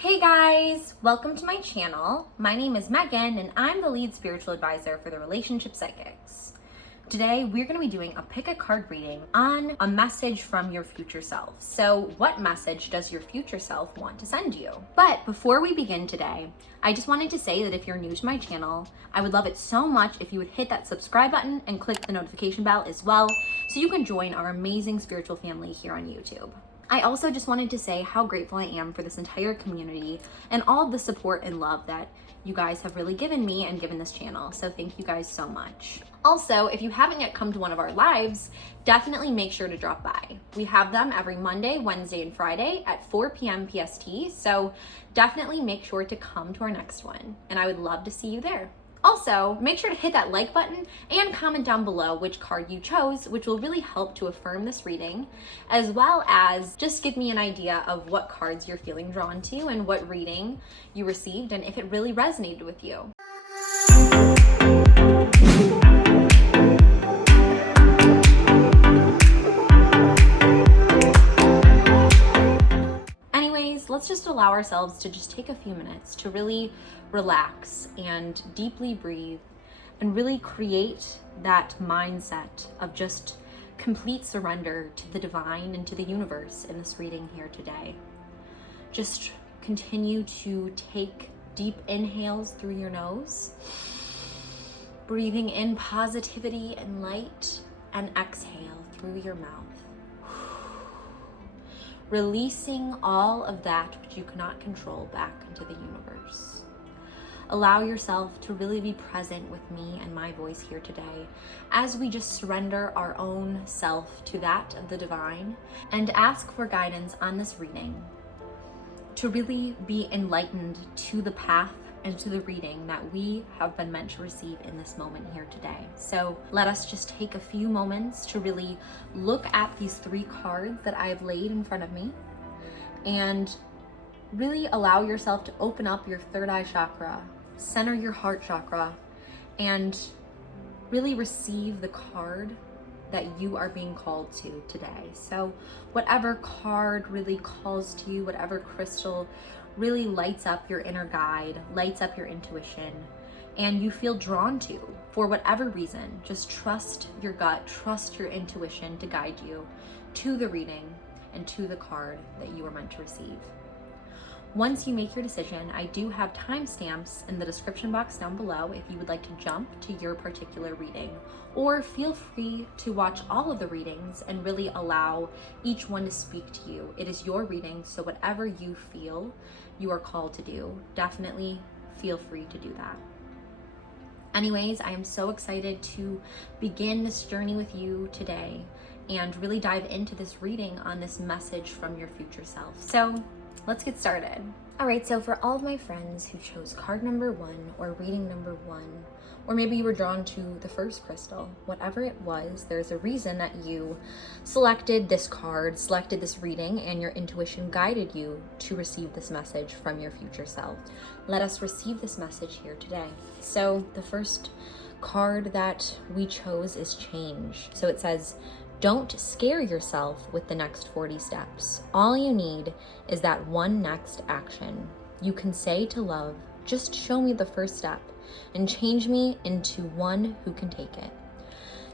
Hey guys, welcome to my channel. My name is Megan and I'm the lead spiritual advisor for the Relationship Psychics. Today we're going to be doing a pick a card reading on a message from your future self. So what message does your future self want to send you? But before we begin today, I just wanted to say that if you're new to my channel, I would love it so much if you would hit that subscribe button and click the notification bell as well so you can join our amazing spiritual family here on YouTube. I also just wanted to say how grateful I am for this entire community and all the support and love that you guys have really given me and given this channel. So thank you guys so much. Also, if you haven't yet come to one of our lives, definitely make sure to drop by. We have them every Monday, Wednesday, and Friday at 4 p.m. PST. So definitely make sure to come to our next one. And I would love to see you there. Also, make sure to hit that like button and comment down below which card you chose, which will really help to affirm this reading, as well as just give me an idea of what cards you're feeling drawn to and what reading you received and if it really resonated with you. Let's just allow ourselves to just take a few minutes to really relax and deeply breathe and really create that mindset of just complete surrender to the divine and to the universe in this reading here today. Just continue to take deep inhales through your nose, breathing in positivity and light, and exhale through your mouth. Releasing all of that which you cannot control back into the universe. Allow yourself to really be present with me and my voice here today as we just surrender our own self to that of the divine and ask for guidance on this reading to really be enlightened to the path and to the reading that we have been meant to receive in this moment here today. So let us just take a few moments to really look at these three cards that I have laid in front of me and really allow yourself to open up your third eye chakra, center your heart chakra, and really receive the card that you are being called to today. So whatever card really calls to you, whatever crystal really lights up your inner guide, lights up your intuition, and you feel drawn to for whatever reason, just trust your gut, trust your intuition to guide you to the reading and to the card that you were meant to receive. Once you make your decision, I do have timestamps in the description box down below if you would like to jump to your particular reading, or feel free to watch all of the readings and really allow each one to speak to you. It is your reading, so whatever you feel you are called to do, definitely feel free to do that. Anyways, I am so excited to begin this journey with you today and really dive into this reading on this message from your future self. So let's get started. All right, so for all of my friends who chose card number 1 or reading number 1, or maybe you were drawn to the first crystal, whatever it was, there's a reason that you selected this card, selected this reading, and your intuition guided you to receive this message from your future self. Let us receive this message here today. So the first card that we chose is change. So it says, don't scare yourself with the next 40 steps. All you need is that one next action. You can say to love, just show me the first step and change me into one who can take it.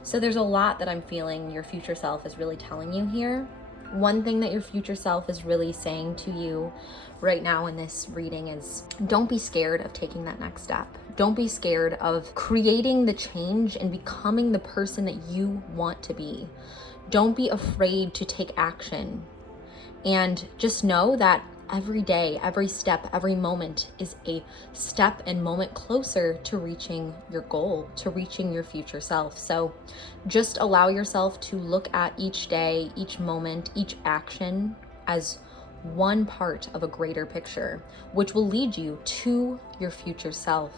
So there's a lot that I'm feeling your future self is really telling you here. One thing that your future self is really saying to you right now in this reading is don't be scared of taking that next step. Don't be scared of creating the change and becoming the person that you want to be. Don't be afraid to take action. And just know that every day, every step, every moment is a step and moment closer to reaching your goal, to reaching your future self. So just allow yourself to look at each day, each moment, each action as one part of a greater picture, which will lead you to your future self.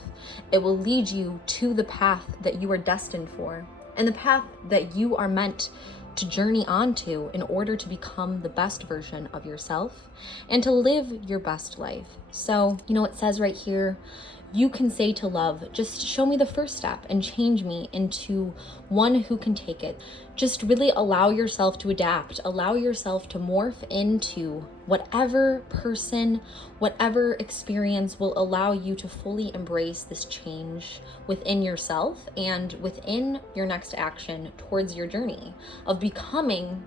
It will lead you to the path that you are destined for and the path that you are meant to journey onto in order to become the best version of yourself and to live your best life. So, it says right here, you can say to love, just show me the first step and change me into one who can take it. Just really allow yourself to adapt, allow yourself to morph into whatever person, whatever experience will allow you to fully embrace this change within yourself and within your next action towards your journey of becoming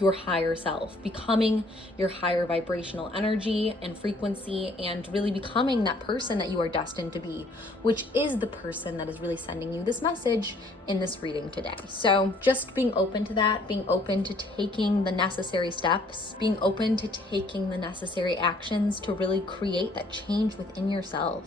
your higher self, becoming your higher vibrational energy and frequency, and really becoming that person that you are destined to be, which is the person that is really sending you this message in this reading today. So just being open to that, being open to taking the necessary steps, being open to taking the necessary actions to really create that change within yourself.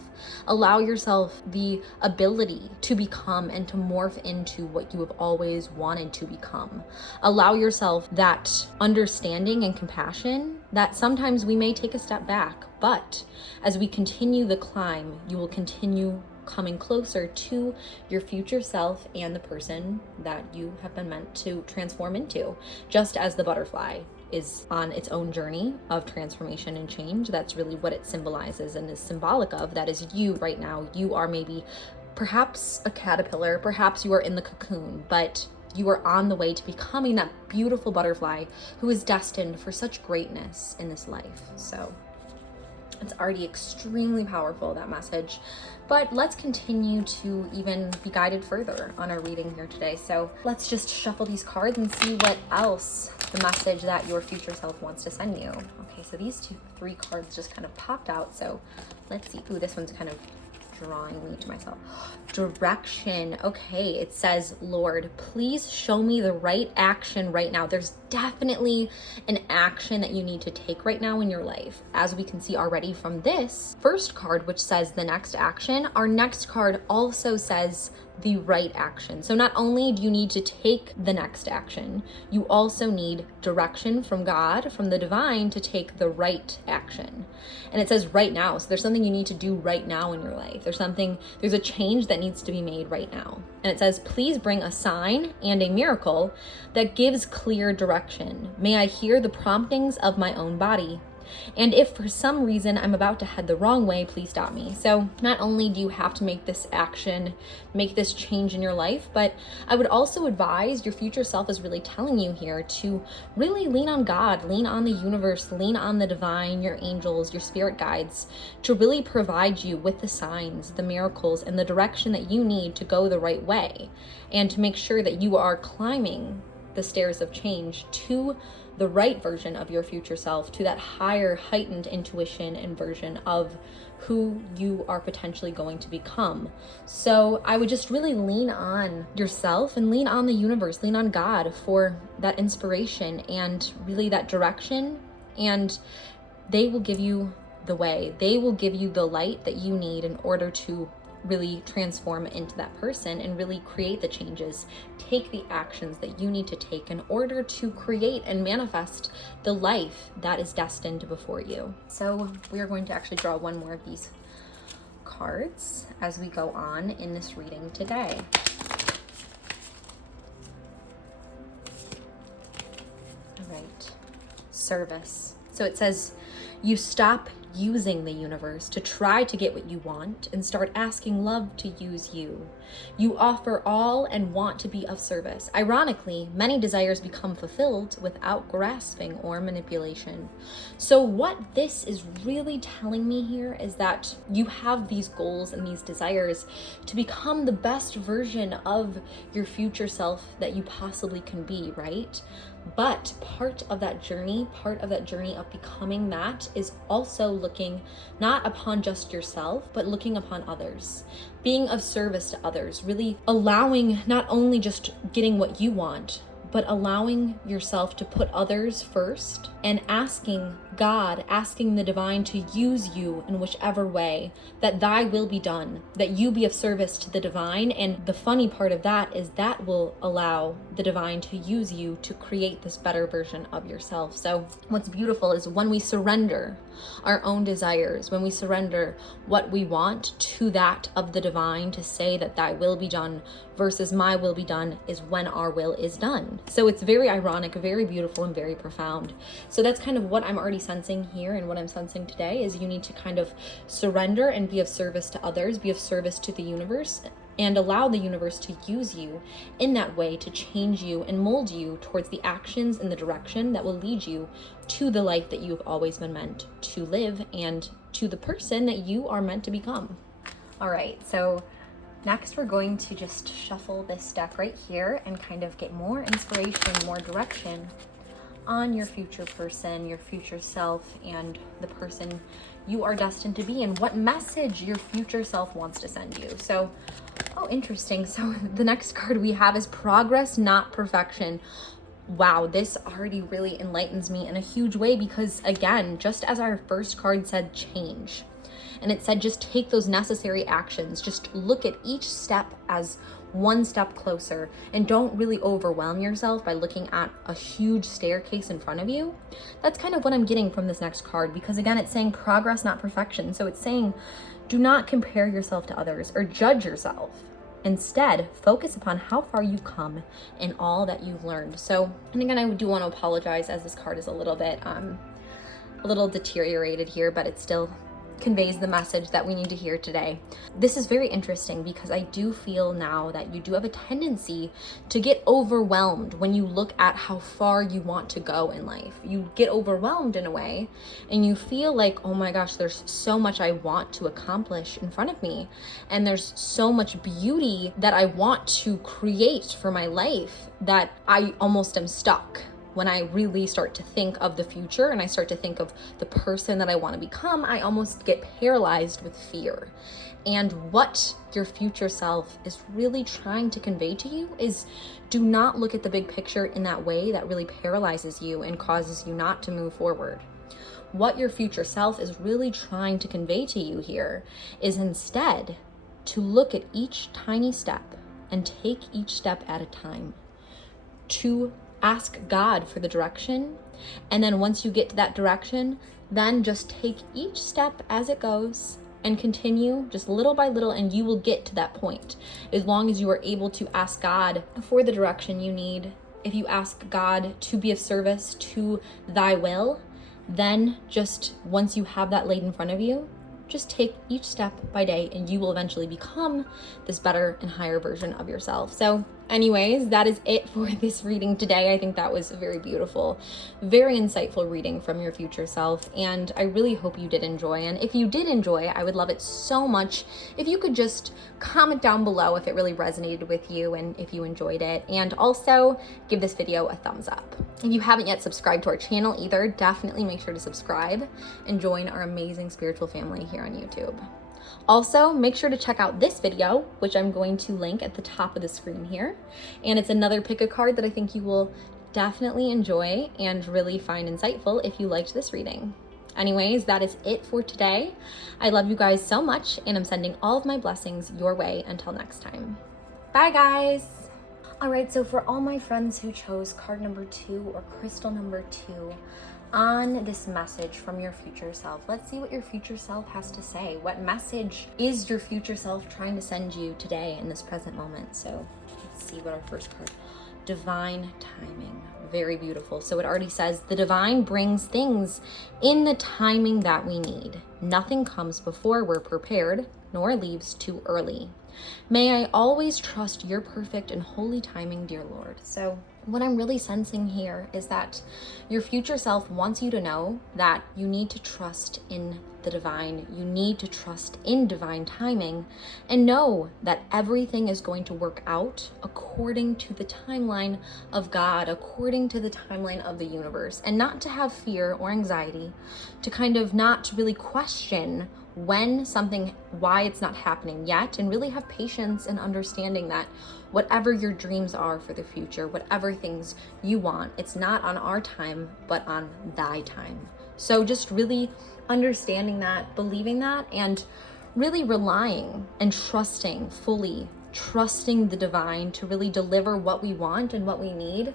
Allow yourself the ability to become and to morph into what you have always wanted to become. Allow yourself that understanding and compassion that sometimes we may take a step back, but as we continue the climb, you will continue coming closer to your future self and the person that you have been meant to transform into. Just as the butterfly is on its own journey of transformation and change, that's really what it symbolizes and is symbolic of. That is you right now. You are maybe perhaps a caterpillar, perhaps you are in the cocoon, but you are on the way to becoming that beautiful butterfly who is destined for such greatness in this life. So it's already extremely powerful, that message. But let's continue to even be guided further on our reading here today. So let's just shuffle these cards and see what else the message that your future self wants to send you. Okay, so these three cards just kind of popped out. So let's see. Ooh, this one's kind of drawing me to myself. Direction. Okay, it says, Lord, please show me the right action right now. There's definitely an action that you need to take right now in your life. As we can see already from this first card, which says the next action, our next card also says the right action. So not only do you need to take the next action, you also need direction from God, from the divine, to take the right action. And it says right now. So there's something you need to do right now in your life. There's a change that needs to be made right now. And it says, please bring a sign and a miracle that gives clear direction. May I hear the promptings of my own body. And if for some reason I'm about to head the wrong way, please stop me. So not only do you have to make this action, make this change in your life, but I would also advise, your future self is really telling you here to really lean on God, lean on the universe, lean on the divine, your angels, your spirit guides, to really provide you with the signs, the miracles, and the direction that you need to go the right way, and to make sure that you are climbing the stairs of change to the right version of your future self, to that higher, heightened intuition and version of who you are potentially going to become. So I would just really lean on yourself and lean on the universe, lean on God for that inspiration and really that direction. And they will give you the way. They will give you the light that you need in order to really transform into that person and really create the changes, take the actions that you need to take in order to create and manifest the life that is destined before you. So we are going to actually draw one more of these cards as we go on in this reading today. All right, service. So it says, you stop using the universe to try to get what you want and start asking love to use you. You offer all and want to be of service. Ironically, many desires become fulfilled without grasping or manipulation. So what this is really telling me here is that you have these goals and these desires to become the best version of your future self that you possibly can be, right? But part of that journey of becoming that is also looking not upon just yourself, but looking upon others, being of service to others, really allowing not only just getting what you want, but allowing yourself to put others first and asking God, asking the divine to use you in whichever way, that thy will be done, that you be of service to the divine. And the funny part of that is that will allow the divine to use you to create this better version of yourself. So what's beautiful is when we surrender our own desires, when we surrender what we want to that of the divine, to say that thy will be done versus my will be done, is when our will is done. So it's very ironic, very beautiful, and very profound. So that's kind of what I'm already sensing here, and what I'm sensing today is you need to kind of surrender and be of service to others, be of service to the universe, and allow the universe to use you in that way to change you and mold you towards the actions and the direction that will lead you to the life that you have always been meant to live and to the person that you are meant to become. All right, so next we're going to just shuffle this deck right here and kind of get more inspiration, more direction on your future person, your future self, and the person you are destined to be, and what message your future self wants to send you. So, oh, interesting. So the next card we have is Progress, Not Perfection. Wow, this already really enlightens me in a huge way because, again, just as our first card said, change. And it said just take those necessary actions. Just look at each step as one step closer and don't really overwhelm yourself by looking at a huge staircase in front of you. That's kind of what I'm getting from this next card because, again, it's saying progress, not perfection. So it's saying do not compare yourself to others or judge yourself. Instead, focus upon how far you've come and all that you've learned. So, and again, I do want to apologize as this card is a little bit, a little deteriorated here, but it still conveys the message that we need to hear today. This is very interesting because I do feel now that you do have a tendency to get overwhelmed when you look at how far you want to go in life. You get overwhelmed in a way and you feel like, oh my gosh, there's so much I want to accomplish in front of me. And there's so much beauty that I want to create for my life that I almost am stuck. When I really start to think of the future and I start to think of the person that I want to become, I almost get paralyzed with fear. And what your future self is really trying to convey to you is do not look at the big picture in that way that really paralyzes you and causes you not to move forward. What your future self is really trying to convey to you here is instead to look at each tiny step and take each step at a time, to ask God for the direction. And then once you get to that direction, then just take each step as it goes and continue just little by little, and you will get to that point. As long as you are able to ask God for the direction you need, if you ask God to be of service to thy will, then just once you have that laid in front of you, just take each step by day and you will eventually become this better and higher version of yourself. So anyways, that is it for this reading today. I think that was a very beautiful, very insightful reading from your future self, and I really hope you did enjoy. And if you did enjoy, I would love it so much if you could just comment down below if it really resonated with you and if you enjoyed it, and also give this video a thumbs up. If you haven't yet subscribed to our channel either, definitely make sure to subscribe and join our amazing spiritual family here on YouTube. Also, make sure to check out this video, which I'm going to link at the top of the screen here. And it's another pick a card that I think you will definitely enjoy and really find insightful if you liked this reading. Anyways, that is it for today. I love you guys so much, and I'm sending all of my blessings your way until next time. Bye, guys. All right, so for all my friends who chose card number 2 or crystal number 2, on this message from your future self, let's see what your future self has to say. What message is your future self trying to send you today in this present moment? So let's see what our first card, divine timing. Very beautiful. So it already says the divine brings things in the timing that we need. Nothing comes before we're prepared, nor leaves too early. May I always trust your perfect and holy timing, dear Lord. So what I'm really sensing here is that your future self wants you to know that you need to trust in the divine. You need to trust in divine timing and know that everything is going to work out according to the timeline of God, according to the timeline of the universe, and not to have fear or anxiety, to kind of not really question why it's not happening yet, and really have patience and understanding that whatever your dreams are for the future, whatever things you want, it's not on our time, but on thy time. So just really understanding that, believing that, and really relying and trusting, fully trusting the divine to really deliver what we want and what we need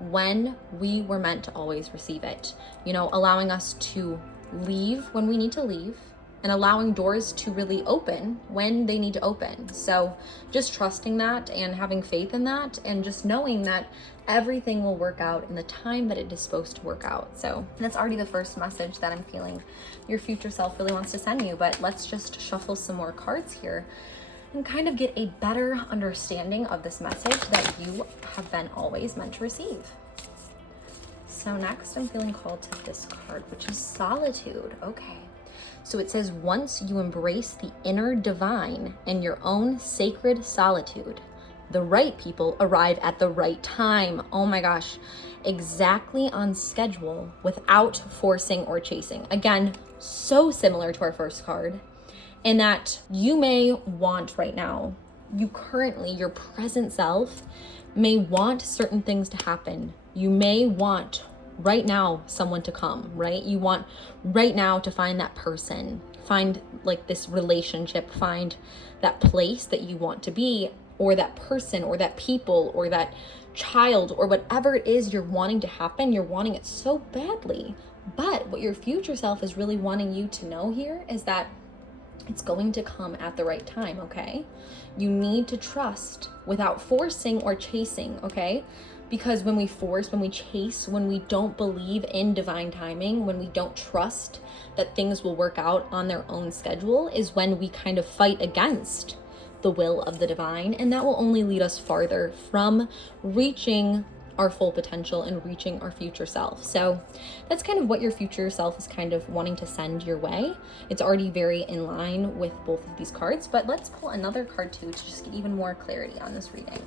when we were meant to always receive it. You know, allowing us to leave when we need to leave, and allowing doors to really open when they need to open. So just trusting that and having faith in that, and just knowing that everything will work out in the time that it is supposed to work out. So that's already the first message that I'm feeling your future self really wants to send you. But let's just shuffle some more cards here and kind of get a better understanding of this message that you have been always meant to receive. So next I'm feeling called to this card, which is solitude. Okay. So it says, once you embrace the inner divine in your own sacred solitude, the right people arrive at the right time. Oh my gosh. Exactly on schedule without forcing or chasing. Again, so similar to our first card in that you may want right now, your present self may want certain things to happen. You may want right now someone to come, right? You want right now to find that person, find like this relationship, find that place that you want to be, or that person, or that people, or that child, or whatever it is you're wanting to happen. You're wanting it so badly. But what your future self is really wanting you to know here is that it's going to come at the right time, okay? You need to trust without forcing or chasing, okay? Because when we force, when we chase, when we don't believe in divine timing, when we don't trust that things will work out on their own schedule, is when we kind of fight against the will of the divine, and that will only lead us farther from reaching our full potential and reaching our future self. So that's kind of what your future self is kind of wanting to send your way. It's already very in line with both of these cards, but let's pull another card too to just get even more clarity on this reading.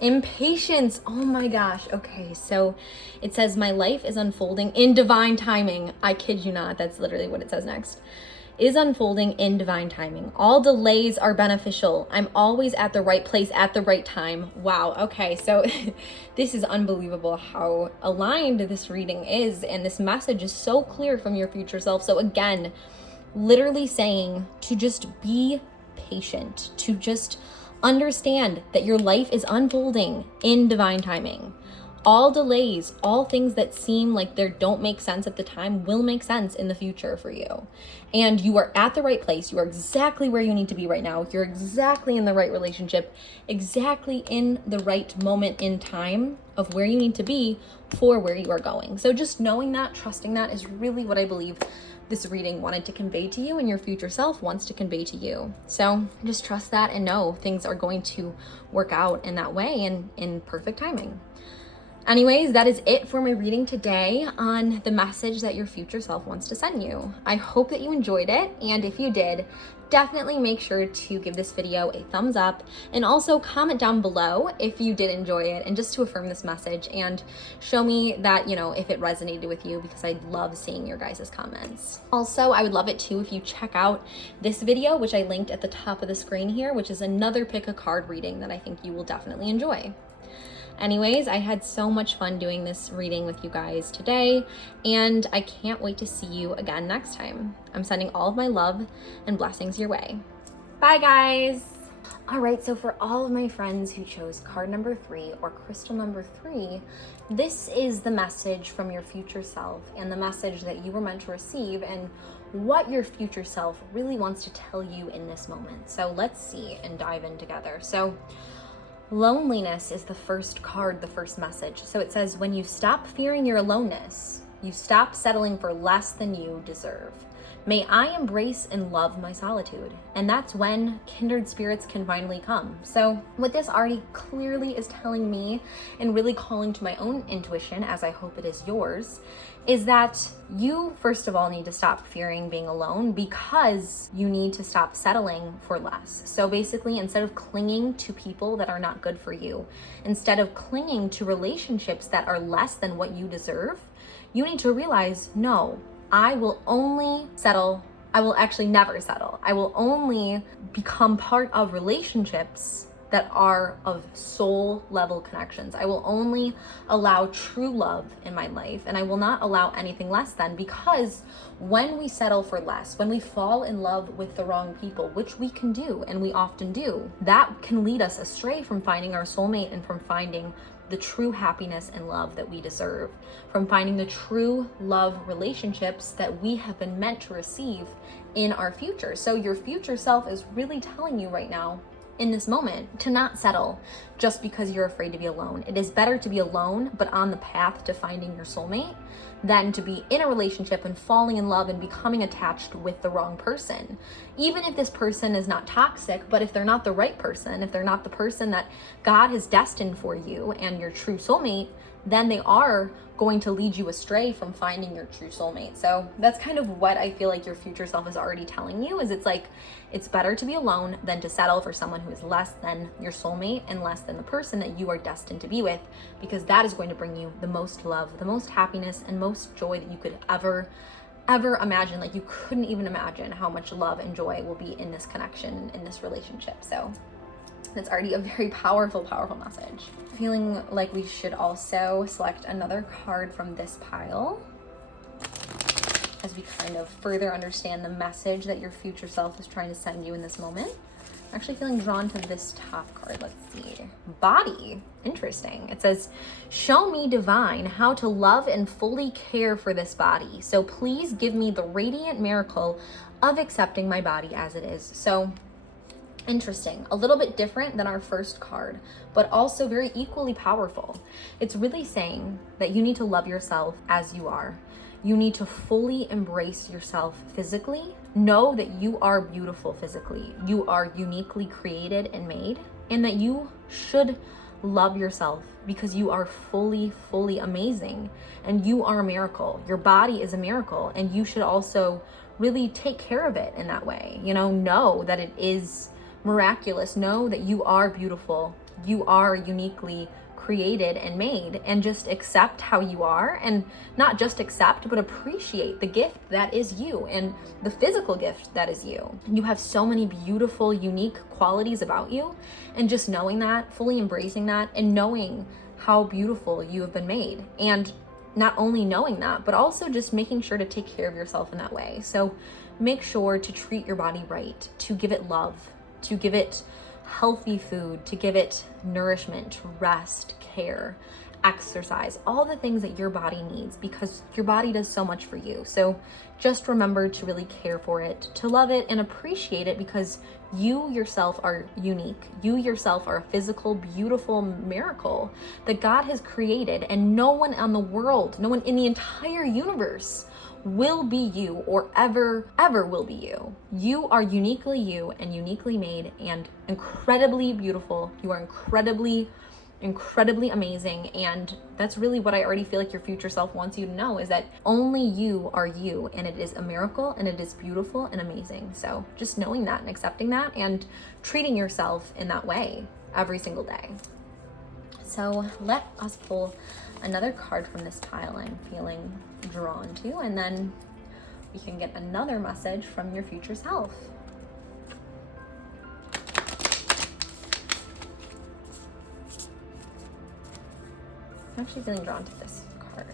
Impatience. Oh my gosh. Okay, so it says, my life is unfolding in divine timing. I kid you not. That's literally what it says next. Is unfolding in divine timing. All delays are beneficial. I'm always at the right place at the right time. Wow. Okay, so this is unbelievable how aligned this reading is, and this message is so clear from your future self. So again, literally saying to just be patient, to just understand that your life is unfolding in divine timing. All delays, all things that seem like they don't make sense at the time will make sense in the future for you. And you are at the right place. You are exactly where you need to be right now. You're exactly in the right relationship, exactly in the right moment in time of where you need to be for where you are going. So just knowing that, trusting that is really what I believe this reading wanted to convey to you and your future self wants to convey to you. So just trust that and know things are going to work out in that way and in perfect timing. Anyways, that is it for my reading today on the message that your future self wants to send you. I hope that you enjoyed it, and if you did, definitely make sure to give this video a thumbs up and also comment down below if you did enjoy it, and just to affirm this message and show me that, you know, if it resonated with you, because I love seeing your guys' comments. Also, I would love it too if you check out this video, which I linked at the top of the screen here, which is another pick a card reading that I think you will definitely enjoy. Anyways, I had so much fun doing this reading with you guys today, and I can't wait to see you again next time. I'm sending all of my love and blessings your way. Bye, guys. All right, so for all of my friends who chose card number 3 or crystal number 3, this is the message from your future self and the message that you were meant to receive and what your future self really wants to tell you in this moment. So let's see and dive in together. So loneliness is the first card, the first message. So it says, when you stop fearing your aloneness, you stop settling for less than you deserve. May I embrace and love my solitude. And that's when kindred spirits can finally come. So what this already clearly is telling me, and really calling to my own intuition, as I hope it is yours, is that you, first of all, need to stop fearing being alone, because you need to stop settling for less. So basically, instead of clinging to people that are not good for you, instead of clinging to relationships that are less than what you deserve, you need to realize, no, I will only settle. I will actually never settle. I will only become part of relationships that are of soul level connections. I will only allow true love in my life, and I will not allow anything less than, because when we settle for less, when we fall in love with the wrong people, which we can do, and we often do, that can lead us astray from finding our soulmate and from finding the true happiness and love that we deserve, from finding the true love relationships that we have been meant to receive in our future. So your future self is really telling you right now, in this moment to not settle just because you're afraid to be alone. It is better to be alone, but on the path to finding your soulmate, than to be in a relationship and falling in love and becoming attached with the wrong person. Even if this person is not toxic, but if they're not the right person, if they're not the person that God has destined for you and your true soulmate, then they are going to lead you astray from finding your true soulmate. So that's kind of what I feel like your future self is already telling you, is it's like, it's better to be alone than to settle for someone who is less than your soulmate and less than the person that you are destined to be with, because that is going to bring you the most love, the most happiness, and most joy that you could ever imagine. Like, you couldn't even imagine how much love and joy will be in this connection, in this relationship. So that's already a very powerful message. Feeling like we should also select another card from this pile as we kind of further understand the message that your future self is trying to send you in this moment. I'm actually feeling drawn to this top card. Let's see. Body. Interesting. It says, show me, divine, how to love and fully care for this body. So please give me the radiant miracle of accepting my body as it is. So interesting, a little bit different than our first card, but also very equally powerful. It's really saying that you need to love yourself as you are. You need to fully embrace yourself physically. Know that you are beautiful physically. You are uniquely created and made, and that you should love yourself because you are fully amazing, and you are a miracle. Your body is a miracle, and you should also really take care of it in that way. Know that it is miraculous. Know that you are beautiful. You are uniquely created and made, and just accept how you are, and not just accept, but appreciate the gift that is you and the physical gift that is you. You have so many beautiful, unique qualities about you, and just knowing that, fully embracing that, and knowing how beautiful you have been made. And not only knowing that, but also just making sure to take care of yourself in that way. So make sure to treat your body right, to give it love, to give it healthy food, to give it nourishment, rest, care, exercise, all the things that your body needs, because your body does so much for you. So just remember to really care for it, to love it and appreciate it, because you yourself are unique. You yourself are a physical, beautiful miracle that God has created, and no one in the world, no one in the entire universe will be you, or ever will be you. You are uniquely you and uniquely made and incredibly beautiful. You are incredibly amazing. And that's really what I already feel like your future self wants you to know, is that only you are you, and it is a miracle, and it is beautiful and amazing. So just knowing that and accepting that and treating yourself in that way every single day. So let us pull another card from this pile I'm feeling drawn to, and then we can get another message from your future self. I'm actually feeling drawn to this card.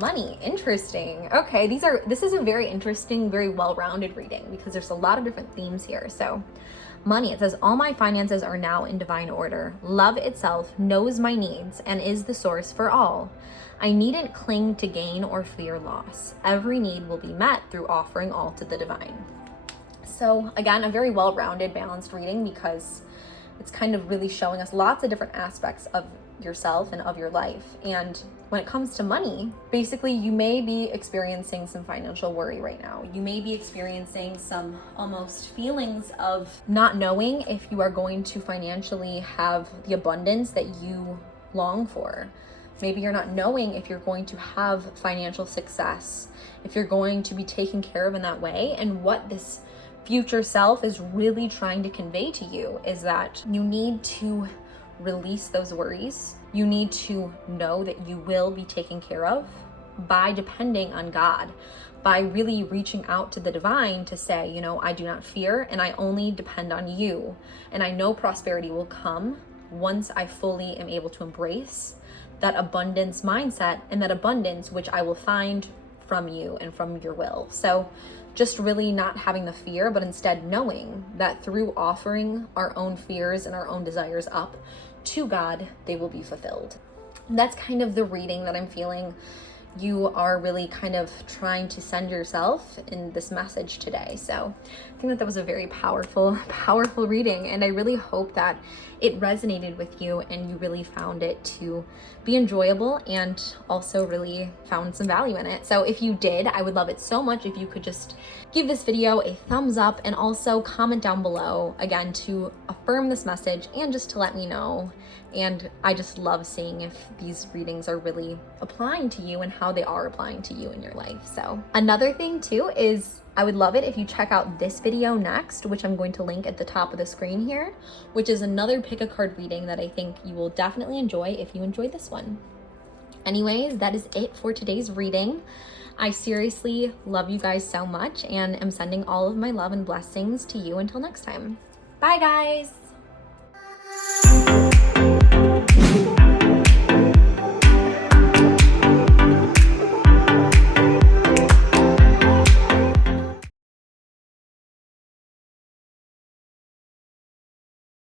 Money. Interesting. Okay, this is a very interesting, very well-rounded reading, because there's a lot of different themes here. So money, it says, all my finances are now in divine order. Love itself knows my needs and is the source for all. I needn't cling to gain or fear loss. Every need will be met through offering all to the divine. So again, a very well-rounded, balanced reading, because it's kind of really showing us lots of different aspects of yourself and of your life. And when it comes to money, basically you may be experiencing some financial worry right now. You may be experiencing some almost feelings of not knowing if you are going to financially have the abundance that you long for. Maybe you're not knowing if you're going to have financial success, if you're going to be taken care of in that way. And what this future self is really trying to convey to you is that you need to release those worries. You need to know that you will be taken care of by depending on God, by really reaching out to the divine to say, I do not fear, and I only depend on you. And I know prosperity will come once I fully am able to embrace that abundance mindset, and that abundance which I will find from you and from your will. So just really not having the fear, but instead knowing that through offering our own fears and our own desires up to God, they will be fulfilled. That's kind of the reading that I'm feeling you are really kind of trying to send yourself in this message today. So I think that that was a very powerful, powerful reading. And I really hope that it resonated with you and you really found it to be enjoyable and also really found some value in it. So if you did, I would love it so much if you could just give this video a thumbs up and also comment down below, again, to affirm this message and just to let me know. And I just love seeing if these readings are really applying to you and how they are applying to you in your life. So another thing too is I would love it if you check out this video next, which I'm going to link at the top of the screen here, which is another pick a card reading that I think you will definitely enjoy if you enjoyed this one. Anyways, that is it for today's reading. I seriously love you guys so much and am sending all of my love and blessings to you until next time. Bye guys.